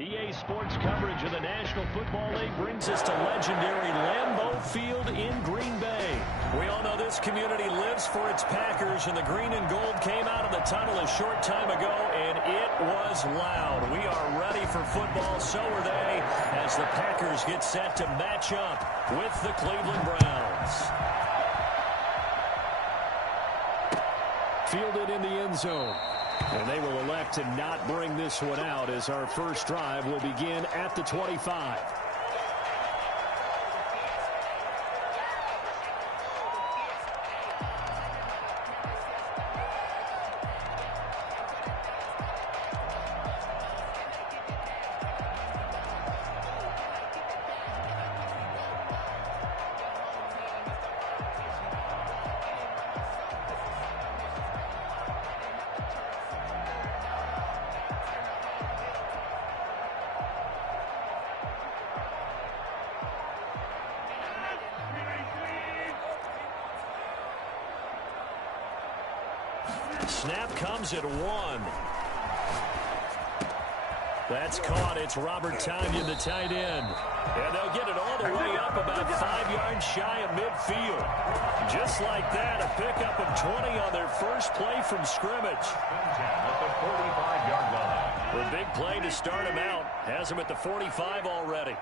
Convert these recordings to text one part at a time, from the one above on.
EA Sports coverage of the National Football League brings us to legendary Lambeau Field in Green Bay. We all know this community lives for its Packers, and the green and gold came out of the tunnel a short time ago, and it was loud. We are ready for football, so are they, as the Packers get set to match up with the Cleveland Browns. Fielded in the end zone. And they will elect to not bring this one out as our first drive will begin at the 25. Snap comes at 1. That's caught. It's Robert Tonyan, the tight end. And they'll get it all the way up about 5 yards shy of midfield. Just like that, a pickup of 20 on their first play from scrimmage. At the 45-yard line. A big play to start him out. Has him at the 45 already.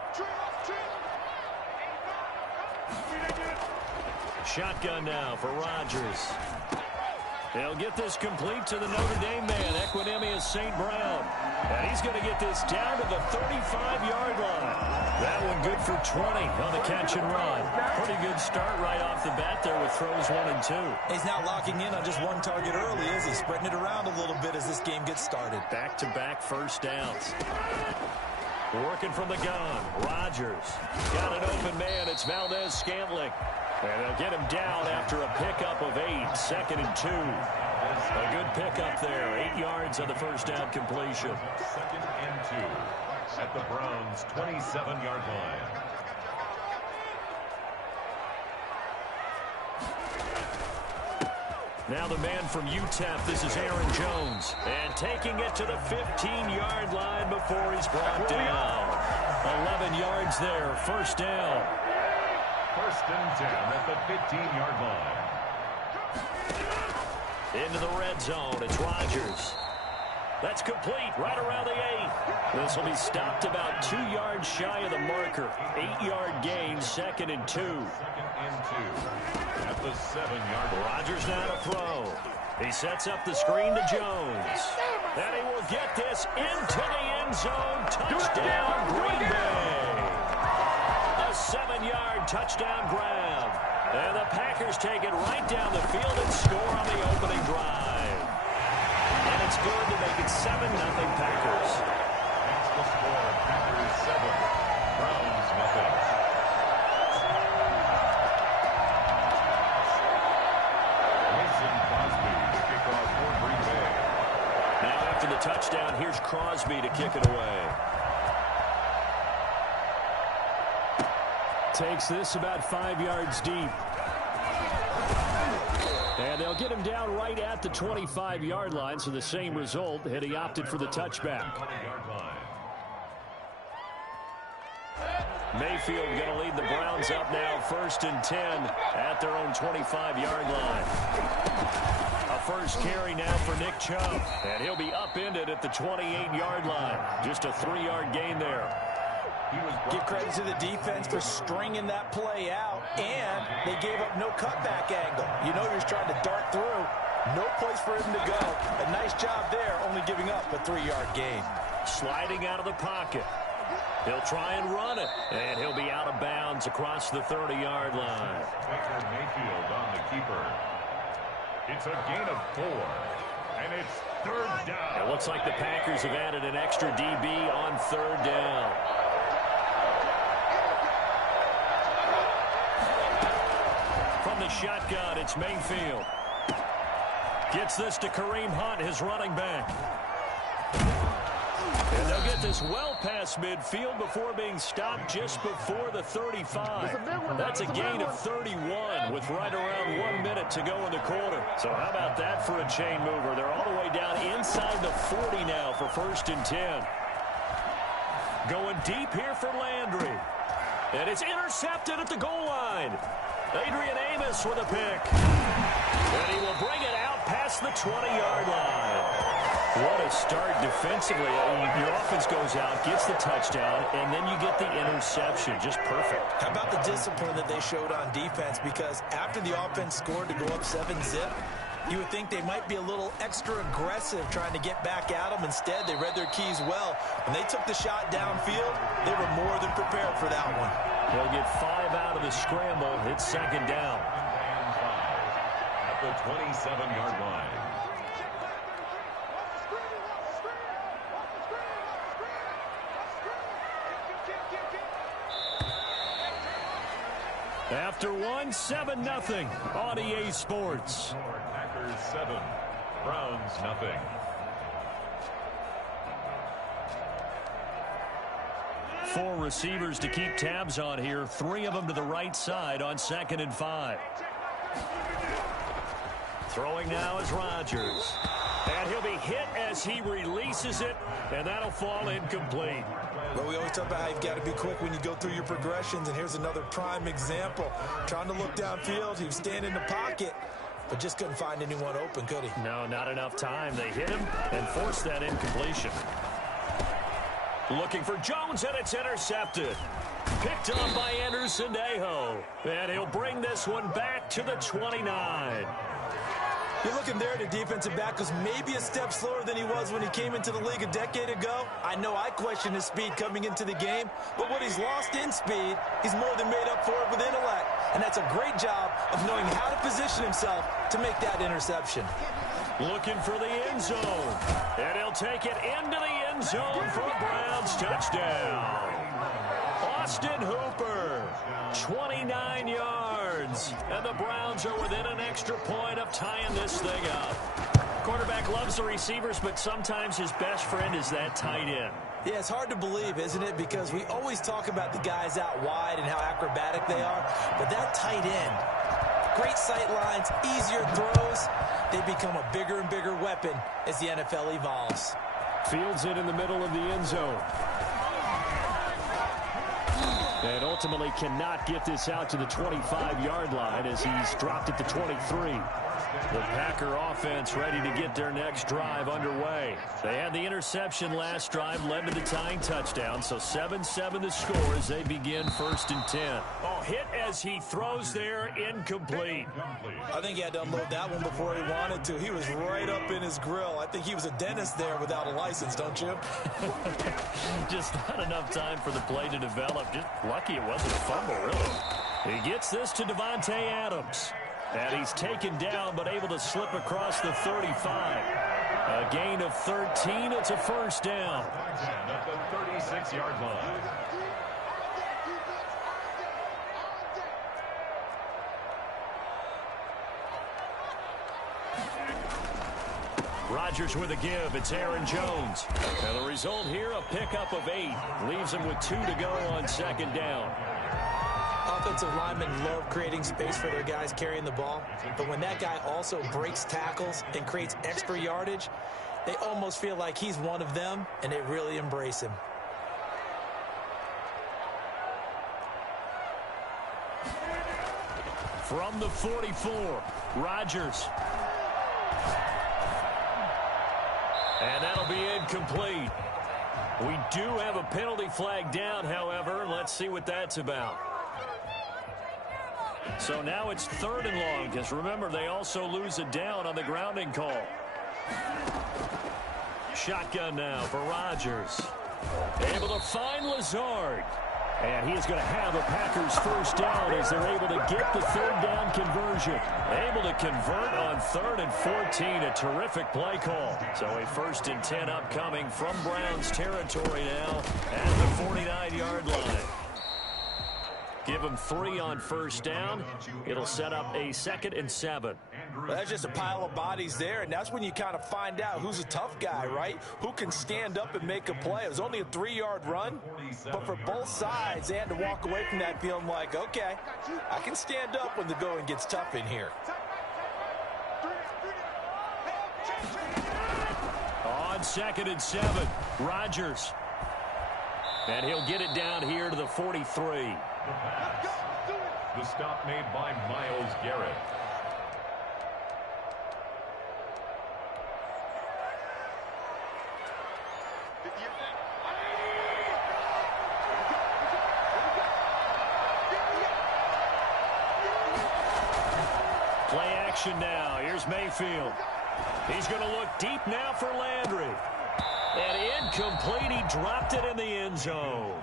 Shotgun now for Rodgers. They'll get this complete to the Notre Dame man, Equanimeous St. Brown. And he's going to get this down to the 35-yard line. That one good for 20 on the catch and run. Pretty good start right off the bat there with throws 1 and 2. He's not locking in on just one target early, is he? Spreading it around a little bit as this game gets started. Back-to-back first downs. Working from the gun. Rodgers. Got an open man. It's Valdez-Scantling. And they'll get him down after a pickup of 8. 2nd and 2. A good pickup there. 8 yards on the first down completion. 2nd and 2 at the Browns' 27-yard line. Now the man from UTEP, this is Aaron Jones. And taking it to the 15-yard line before he's brought down. 11 yards there, first down. 1st and 10 at the 15-yard line. Into the red zone, it's Rodgers. That's complete, right around the 8. This will be stopped about 2 yards shy of the marker. 8-yard gain, 2nd and 2. 2nd and 2 at the 7-yard line. Rodgers now to throw. He sets up the screen to Jones. And he will get this into the end zone. Touchdown, Green Bay. A 7-yard touchdown grab. And the Packers take it right down the field and score on the opening drive. And it's good to make it 7-0 Packers. That's the score. Packers 7, Browns nothing. Mason Crosby to kick off for Green Bay. Now after the touchdown, here's Crosby to kick it away. Takes this about 5 yards deep. And they'll get him down right at the 25-yard line, so the same result had he opted for the touchback. Mayfield going to lead the Browns up now, 1st and 10 at their own 25-yard line. A first carry now for Nick Chubb, and he'll be upended at the 28-yard line. Just a 3-yard gain there. Give credit to the defense for stringing that play out, and they gave up no cutback angle. You know you're trying to dart through. No place for him to go. A nice job there, only giving up a 3-yard gain. Sliding out of the pocket. He'll try and run it, and he'll be out of bounds across the 30-yard line. Baker Mayfield on the keeper. It's a gain of 4, and it's 3rd down. It looks like the Packers have added an extra DB on 3rd down. From the shotgun, it's Mayfield. Gets this to Kareem Hunt, his running back. And they'll get this well past midfield before being stopped just before the 35. That's a gain of 31 with right around 1 minute to go in the quarter. So how about that for a chain mover? They're all the way down inside the 40 now for 1st and 10. Going deep here for Landry. And it's intercepted at the goal line. Adrian Amos with a pick. And he will bring it out past the 20-yard line. What a start defensively. Your offense goes out, gets the touchdown, and then you get the interception. Just perfect. How about the discipline that they showed on defense? Because after the offense scored to go up 7-zip, you would think they might be a little extra aggressive trying to get back at them. Instead, they read their keys well. When they took the shot downfield, they were more than prepared for that one. They'll get 5 out of the scramble. It's second down. At the 27-yard line. After one, 7-0 on EA Sports. Packers 7, Browns 0. Four receivers to keep tabs on here. 3 of them to the right side on 2nd and 5. Throwing now is Rodgers. And he'll be hit as he releases it, and that'll fall incomplete. Well, we always talk about how you've got to be quick when you go through your progressions, and here's another prime example. Trying to look downfield, he was standing in the pocket, but just couldn't find anyone open, could he? No, not enough time. They hit him and forced that incompletion. Looking for Jones, and it's intercepted. Picked up by Anderson Aho. And he'll bring this one back to the 29. You're looking there, the defensive back was maybe a step slower than he was when he came into the league a decade ago. I know I questioned his speed coming into the game, but what he's lost in speed, he's more than made up for it with intellect. And that's a great job of knowing how to position himself to make that interception. Looking for the end zone. And he'll take it into the end zone for a Browns touchdown. Austin Hooper, 29 yards. And the Browns are within an extra point of tying this thing up. Quarterback loves the receivers, but sometimes his best friend is that tight end. Yeah, it's hard to believe, isn't it? Because we always talk about the guys out wide and how acrobatic they are. But that tight end, great sight lines, easier throws, they become a bigger and bigger weapon as the NFL evolves. Fields it in the middle of the end zone. And ultimately cannot get this out to the 25-yard line as he's dropped at the 23. The Packer offense ready to get their next drive underway. They had the interception last drive, led to the tying touchdown, so 7-7 the score as they begin 1st and 10. Oh, hit as he throws there, incomplete. I think he had to unload that one before he wanted to. He was right up in his grill. I think he was a dentist there without a license, don't you? Just not enough time for the play to develop. Just lucky it wasn't a fumble, really. He gets this to Devontae Adams. And he's taken down, but able to slip across the 35. A gain of 13. It's a first down. At the 36-yard line. Rodgers with a give. It's Aaron Jones. And the result here, a pickup of 8. Leaves him with 2 to go on 2nd down. Offensive linemen love creating space for their guys carrying the ball, but when that guy also breaks tackles and creates extra yardage, they almost feel like he's one of them, and they really embrace him. From the 44, Rodgers. And that'll be incomplete. We do have a penalty flag down, however. Let's see what that's about. So now it's 3rd and long, because remember, they also lose a down on the grounding call. Shotgun now for Rodgers. Able to find Lazard. And he is going to have a Packers first down as they're able to get the 3rd down conversion. Able to convert on 3rd and 14. A terrific play call. So a 1st and 10 upcoming from Browns territory now at the 49-yard line. Give them 3 on 1st down. It'll set up a 2nd and 7. Well, that's just a pile of bodies there, and that's when you kind of find out who's a tough guy, right? Who can stand up and make a play. It was only a 3-yard run, but for both sides, they had to walk away from that feeling like, okay, I can stand up when the going gets tough in here. On 2nd and 7, Rodgers. And he'll get it down here to the 43. The stop made by Myles Garrett. Play action now. Here's Mayfield. He's going to look deep now for Landry. And incomplete. He dropped it in the end zone.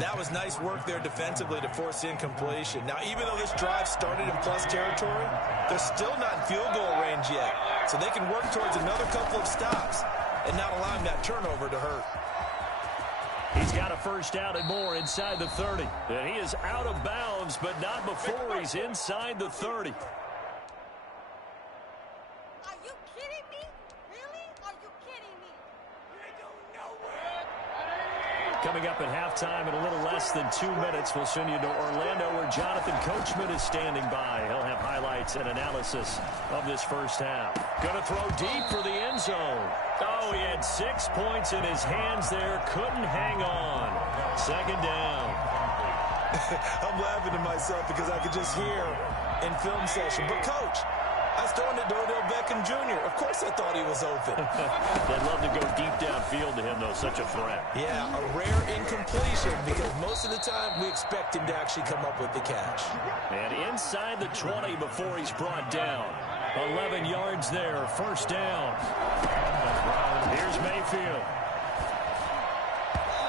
That was nice work there defensively to force incompletion. Now, even though this drive started in plus territory, they're still not in field goal range yet. So they can work towards another couple of stops and not allowing that turnover to hurt. He's got a first down and more inside the 30. And he is out of bounds, but not before he's inside the 30. Are you kidding me? Really? Are you kidding me? Coming up at halftime in a little less than 2 minutes, we'll send you to Orlando where Jonathan Coachman is standing by. He'll have highlights and analysis of this first half. Going to throw deep for the end zone. Oh, he had 6 points in his hands there. Couldn't hang on. Second down. I'm laughing to myself because I could just hear in film session. But, Coach, I was throwing it to Odell Beckham Jr. Of course I thought he was open. They'd love to go deep downfield to him, though. Such a threat. Yeah, a rare incompletion because most of the time we expect him to actually come up with the catch. And inside the 20 before he's brought down. 11 yards there, first down. Here's Mayfield.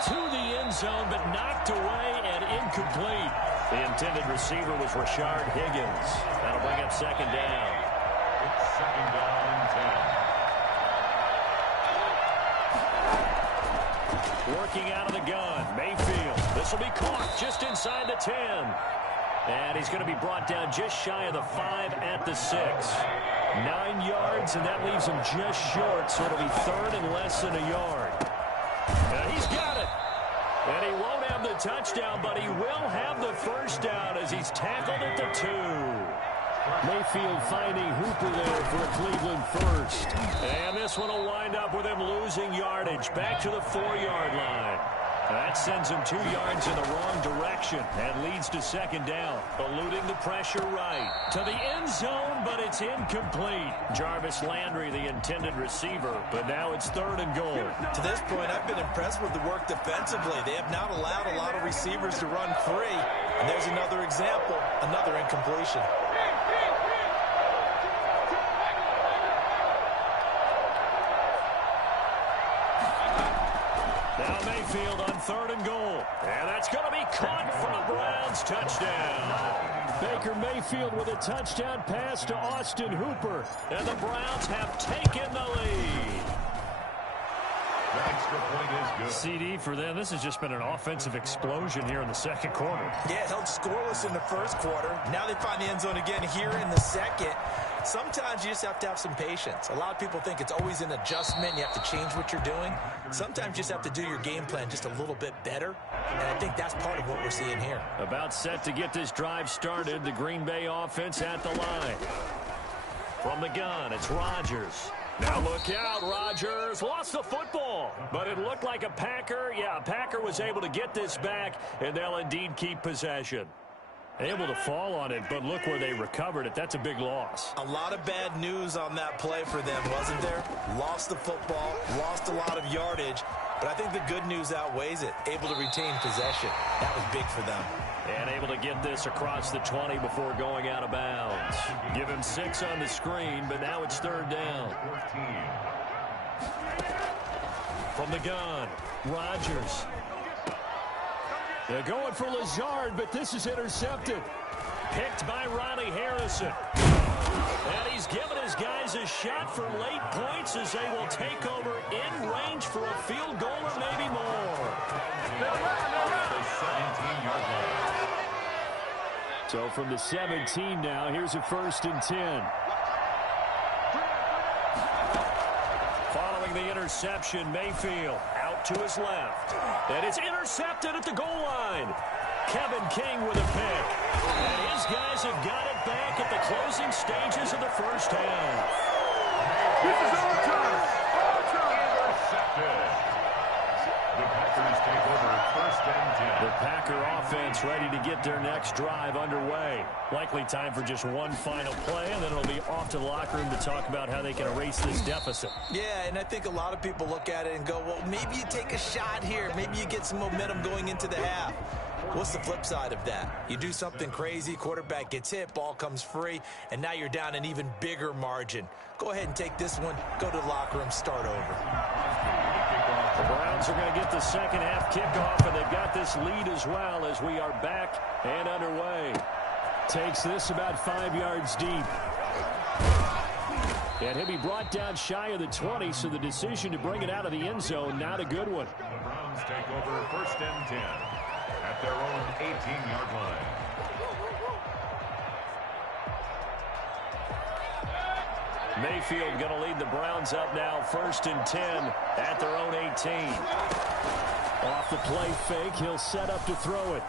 To the end zone, but knocked away and incomplete. The intended receiver was Rashard Higgins. That'll bring up second down. It's second down and 10. Working out of the gun, Mayfield. This will be caught just inside the 10. And he's going to be brought down just shy of the 5 at the 6. 9 yards, and that leaves him just short, so it'll be third and less than a yard. And he's got it. And he won't have the touchdown, but he will have the first down as he's tackled at the 2. Mayfield finding Hooper there for a Cleveland first. And this one will wind up with him losing yardage back to the 4-yard line. That sends him 2 yards in the wrong direction and leads to second down. Eluding the pressure right to the end zone, but it's incomplete. Jarvis Landry, the intended receiver, but now it's third and goal. To this point, I've been impressed with the work defensively. They have not allowed a lot of receivers to run free. And there's another example, another incompletion. Now Mayfield on third and goal. And that's going to be caught for a Browns touchdown. Baker Mayfield with a touchdown pass to Austin Hooper. And the Browns have taken the lead. The extra point is good. CD for them. This has just been an offensive explosion here in the second quarter. Yeah, held scoreless in the first quarter. Now they find the end zone again here in the second. Sometimes you just have to have some patience. A lot of people think it's always an adjustment. You have to change what you're doing. Sometimes you just have to do your game plan just a little bit better. And I think that's part of what we're seeing here. About set to get this drive started. The Green Bay offense at the line. From the gun, it's Rodgers. Now look out, Rodgers lost the football, but it looked like a Packer. Yeah, a Packer was able to get this back, and they'll indeed keep possession. Able to fall on it, but look where they recovered it. That's a big loss. A lot of bad news on that play for them, wasn't there? Lost the football, lost a lot of yardage, but I think the good news outweighs it. Able to retain possession. That was big for them. And able to get this across the 20 before going out of bounds. Give him 6 on the screen, but now it's third down. From the gun, Rodgers. They're going for Lazard, but this is intercepted. Picked by Ronnie Harrison. And he's given his guys a shot for late points as they will take over in range for a field goal or maybe more. So from the 17 now, here's a 1st and 10. Following the interception, Mayfield out to his left. And it's intercepted at the goal line. Kevin King with a pick. And his guys have got it back at the closing stages of the first half. This is overtime. Intercepted. The Packers take over Packer offense ready to get their next drive underway. Likely time for just one final play, and then it'll be off to the locker room to talk about how they can erase this deficit. Yeah, and I think a lot of people look at it and go, well, maybe you take a shot here. Maybe you get some momentum going into the half. What's the flip side of that? You do something crazy, quarterback gets hit, ball comes free, and now you're down an even bigger margin. Go ahead and take this one, go to the locker room, start over. The Browns are going to get the second half kickoff, and they've got this lead as well as we are back and underway. Takes this about 5 yards deep. And he'll be brought down shy of the 20, so the decision to bring it out of the end zone, not a good one. The Browns take over 1st and 10 at their own 18-yard line. Mayfield going to lead the Browns up now, 1st and 10 at their own 18. Off the play fake, he'll set up to throw it.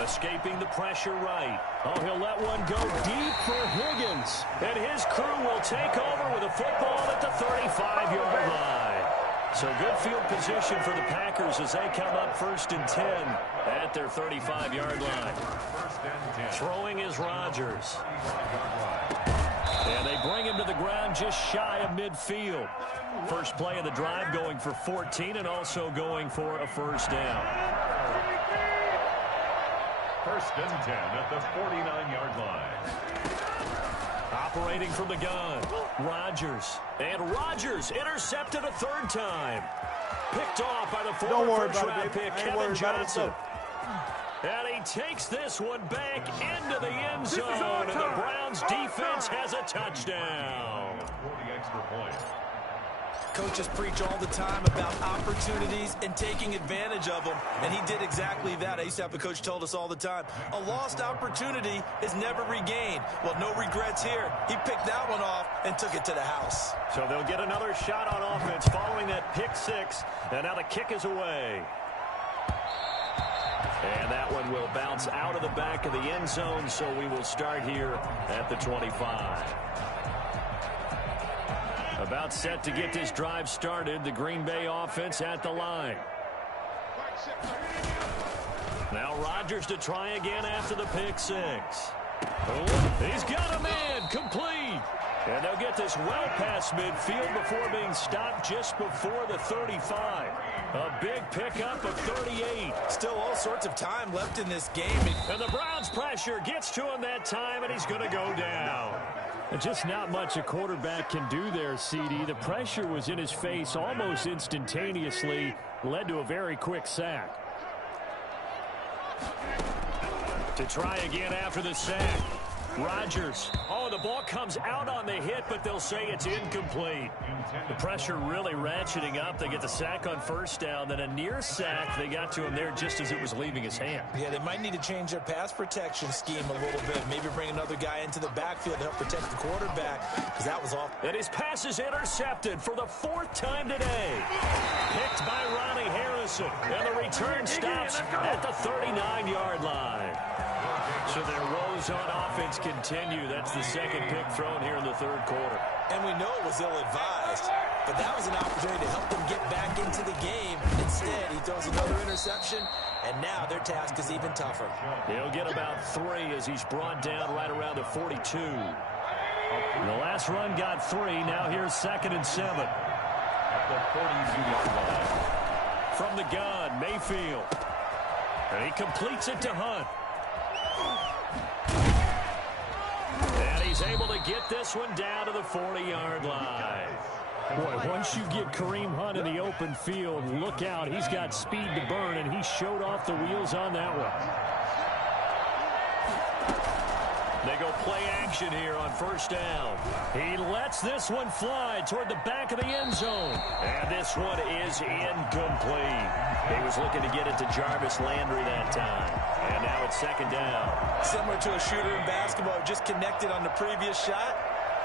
Escaping the pressure right. Oh, he'll let one go deep for Higgins. And his crew will take over with a football at the 35-yard line. So good field position for the Packers as they come up 1st and 10 at their 35-yard line. Throwing is Rodgers. And they bring him to the ground just shy of midfield. First play of the drive going for 14 and also going for a first down. 1st and 10 at the 49-yard line. Operating from the gun, Rodgers. And Rodgers intercepted a third time. Picked off by the former first-round pick, Kevin Johnson. And he takes this one back into the end zone, and the Browns defense has a touchdown. For the extra point. Coaches preach all the time about opportunities and taking advantage of them, and he did exactly that. I used to have a coach told us all the time, a lost opportunity is never regained. Well, no regrets here. He picked that one off and took it to the house. So they'll get another shot on offense following that pick six, and now the kick is away. And that one will bounce out of the back of the end zone, so we will start here at the 25. About set to get this drive started, the Green Bay offense at the line. Now Rodgers to try again after the pick six. Oh, he's got a man, complete. And they'll get this well past midfield before being stopped just before the 35. A big pickup of 38. Still all sorts of time left in this game. And the Browns pressure gets to him that time, and he's going to go down. Just not much a quarterback can do there, CD. The pressure was in his face almost instantaneously, led to a very quick sack. To try again after the sack. Rodgers. Oh, the ball comes out on the hit, but they'll say it's incomplete. The pressure really ratcheting up. They get the sack on first down, then a near sack. They got to him there just as it was leaving his hand. Yeah, they might need to change their pass protection scheme a little bit. Maybe bring another guy into the backfield to help protect the quarterback, because that was off. And his pass is intercepted for the 4th time today. Picked by Ronnie Harrison. And the return stops at the 39-yard line. So their woes on offense continue. That's the second pick thrown here in the 3rd quarter. And we know it was ill-advised, but that was an opportunity to help them get back into the game. Instead, he throws another interception, and now their task is even tougher. He'll get about 3 as he's brought down right around the 42. The last run got 3. Now here's 2nd and 7. At the 42-yard line. From the gun, Mayfield. And he completes it to Hunt. And he's able to get this one down to the 40-yard line. Boy, once you get Kareem Hunt in the open field, look out. He's got speed to burn, and he showed off the wheels on that one. They go play action here on first down. He lets this one fly toward the back of the end zone. And this one is incomplete. He was looking to get it to Jarvis Landry that time. And now it's 2nd down. Similar to a shooter in basketball, just connected on the previous shot.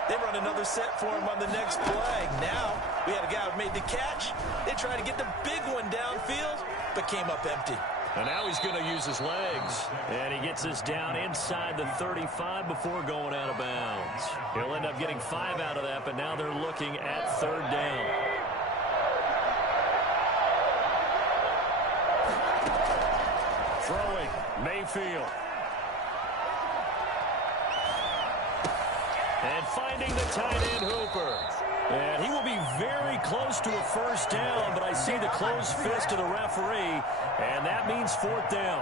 They run another set for him on the next play. Now, we had a guy who made the catch. They tried to get the big one downfield, but came up empty. And now he's going to use his legs. And he gets this down inside the 35 before going out of bounds. He'll end up getting 5 out of that, but now they're looking at 3rd down. From Mayfield. And finding the tight end, Hooper. And he will be very close to a first down, but I see the closed fist of the referee, and that means fourth down.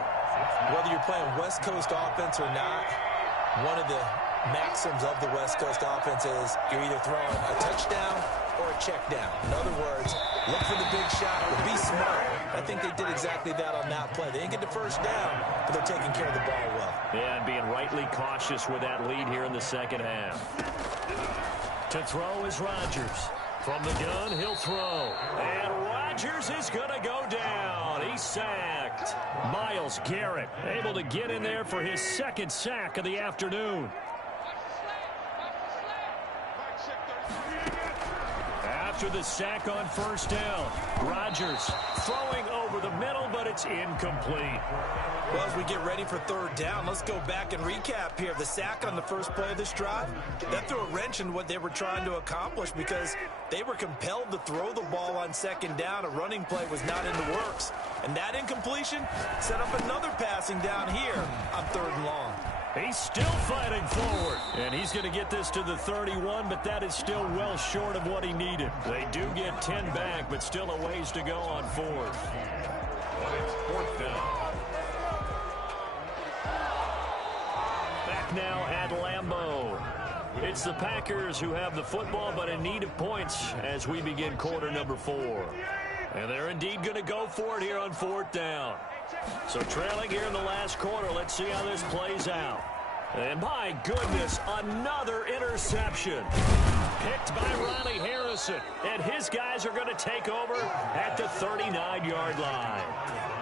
Whether you're playing West Coast offense or not, one of the maxims of the West Coast offense is you're either throwing a touchdown or a check down. In other words, look for the big shot, but be smart. I think they did exactly that on that play. They didn't get the first down, but they're taking care of the ball well. Yeah, and being rightly cautious with that lead here in the second half. To throw is Rodgers. From the gun, he'll throw. And Rodgers is going to go down. He's sacked. Myles Garrett able to get in there for his second sack of the afternoon. After the sack on first down, Rodgers throwing over the middle, but it's incomplete. Well, as we get ready for third down, let's go back and recap here. The sack on the first play of this drive, that threw a wrench in what they were trying to accomplish because they were compelled to throw the ball on second down. A running play was not in the works. And that incompletion set up another passing down here on third and long. He's still fighting forward, and he's going to get this to the 31, but that is still well short of what he needed. They do get 10 back, but still a ways to go on fourth. But it's fourth down. Back now at Lambeau. It's the Packers who have the football, but in need of points as we begin quarter number 4. And they're indeed going to go for it here on fourth down. So trailing here in the last quarter, let's see how this plays out. And my goodness, another interception. Picked by Ronnie Harrison. And his guys are going to take over at the 39-yard line.